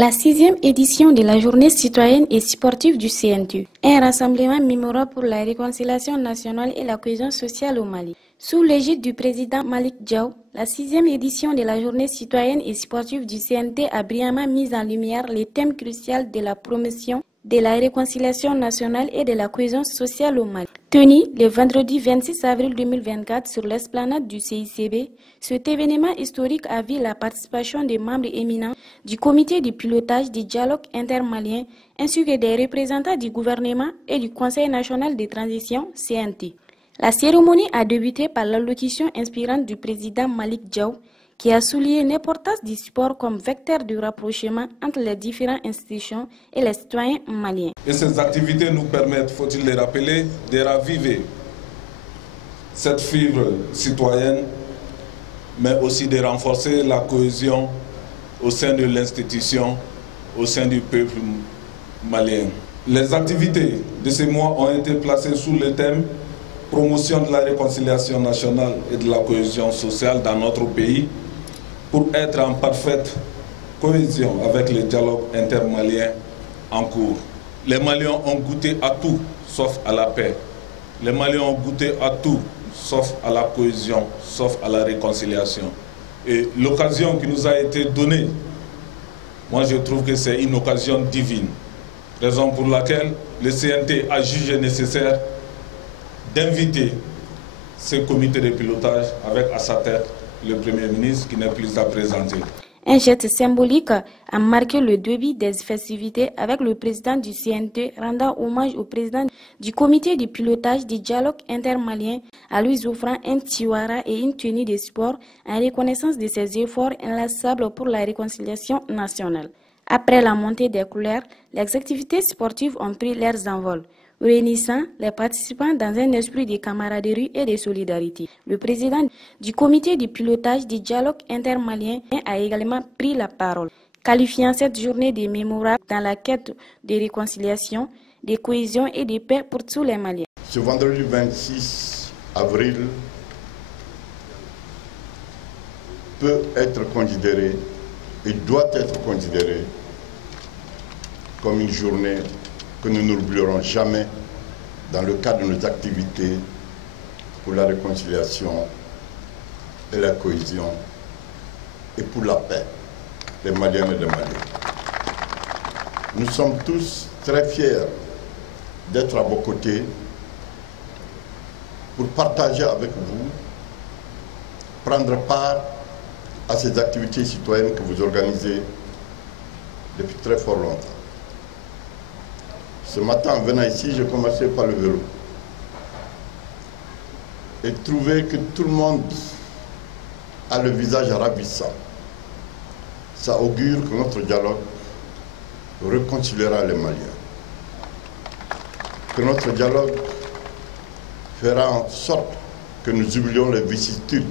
La 6e édition de la journée citoyenne et sportive du CNT, un rassemblement mémorable pour la réconciliation nationale et la cohésion sociale au Mali. Sous l'égide du président Malick Diaw, la 6e édition de la journée citoyenne et sportive du CNT a brillamment mis en lumière les thèmes cruciaux de la promotion de la réconciliation nationale et de la cohésion sociale au Mali. Tenu le vendredi 26 avril 2024 sur l'esplanade du CICB, cet événement historique a vu la participation des membres éminents du comité de pilotage du dialogue intermalien ainsi que des représentants du gouvernement et du Conseil national de transition CNT. La cérémonie a débuté par l'allocution inspirante du président Malick Diaw qui a souligné l'importance du sport comme vecteur de rapprochement entre les différentes institutions et les citoyens maliens. Et ces activités nous permettent, faut-il les rappeler, de raviver cette fibre citoyenne, mais aussi de renforcer la cohésion au sein de l'institution, au sein du peuple malien. Les activités de ces mois ont été placées sous le thème « Promotion de la réconciliation nationale et de la cohésion sociale dans notre pays » pour être en parfaite cohésion avec le dialogue intermalien en cours. Les Maliens ont goûté à tout, sauf à la paix. Les Maliens ont goûté à tout, sauf à la cohésion, sauf à la réconciliation. Et l'occasion qui nous a été donnée, moi je trouve que c'est une occasion divine. Raison pour laquelle le CNT a jugé nécessaire d'inviter ce comité de pilotage avec à sa tête le Premier ministre qui n'est plus à présenter. Un geste symbolique a marqué le début des festivités avec le président du CNT rendant hommage au président du comité de pilotage du dialogue intermalien à lui offrant un tiwara et une tenue de sport en reconnaissance de ses efforts inlassables pour la réconciliation nationale. Après la montée des couleurs, les activités sportives ont pris leurs envols, réunissant les participants dans un esprit de camaraderie et de solidarité. Le président du comité de pilotage du dialogue intermalien a également pris la parole, qualifiant cette journée de mémorable dans la quête de réconciliation, de cohésion et de paix pour tous les Maliens. Ce vendredi 26 avril peut être considéré et doit être considéré comme une journée que nous n'oublierons jamais dans le cadre de nos activités pour la réconciliation et la cohésion et pour la paix des Maliennes et des Maliens. Nous sommes tous très fiers d'être à vos côtés pour partager avec vous, prendre part à ces activités citoyennes que vous organisez depuis très fort longtemps. Ce matin, en venant ici, j'ai commencé par le vélo. Et trouvé que tout le monde a le visage ravissant. Ça augure que notre dialogue réconciliera les Maliens. Que notre dialogue fera en sorte que nous oublions les vicissitudes,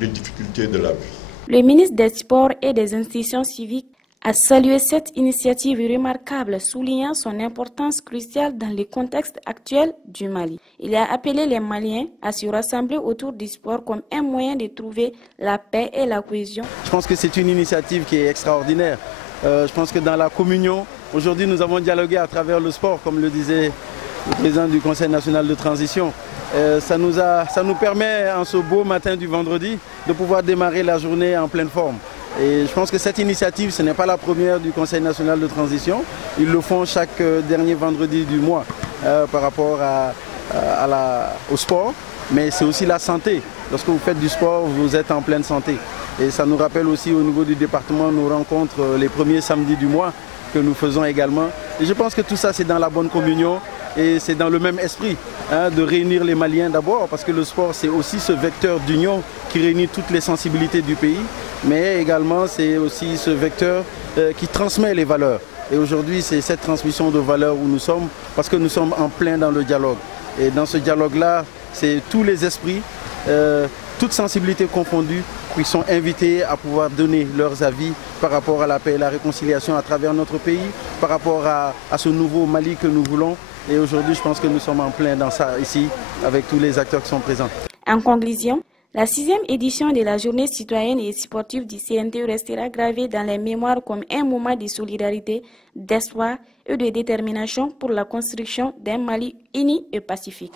les difficultés de la vie. Le ministre des Sports et des Institutions civiques a salué cette initiative remarquable, soulignant son importance cruciale dans le contexte actuel du Mali. Il a appelé les Maliens à se rassembler autour du sport comme un moyen de trouver la paix et la cohésion. Je pense que c'est une initiative qui est extraordinaire. Je pense que dans la communion, aujourd'hui nous avons dialogué à travers le sport, comme le disait le président du Conseil national de transition. Ça nous permet en ce beau matin du vendredi de pouvoir démarrer la journée en pleine forme. Et je pense que cette initiative, ce n'est pas la première du Conseil national de transition. Ils le font chaque dernier vendredi du mois par rapport au sport. Mais c'est aussi la santé. Lorsque vous faites du sport, vous êtes en pleine santé. Et ça nous rappelle aussi au niveau du département nos rencontres les premiers samedis du mois que nous faisons également. Et je pense que tout ça, c'est dans la bonne communion. Et c'est dans le même esprit de réunir les Maliens d'abord, parce que le sport, c'est aussi ce vecteur d'union qui réunit toutes les sensibilités du pays, mais également c'est aussi ce vecteur qui transmet les valeurs. Et aujourd'hui, c'est cette transmission de valeurs où nous sommes, parce que nous sommes en plein dans le dialogue. Et dans ce dialogue-là, c'est tous les esprits, toutes sensibilités confondues, qui sont invités à pouvoir donner leurs avis par rapport à la paix et la réconciliation à travers notre pays, par rapport à ce nouveau Mali que nous voulons. Et aujourd'hui, je pense que nous sommes en plein dans ça ici, avec tous les acteurs qui sont présents. En conclusion, La 6e édition de la journée citoyenne et sportive du CNTE restera gravée dans les mémoires comme un moment de solidarité, d'espoir et de détermination pour la construction d'un Mali uni et pacifique.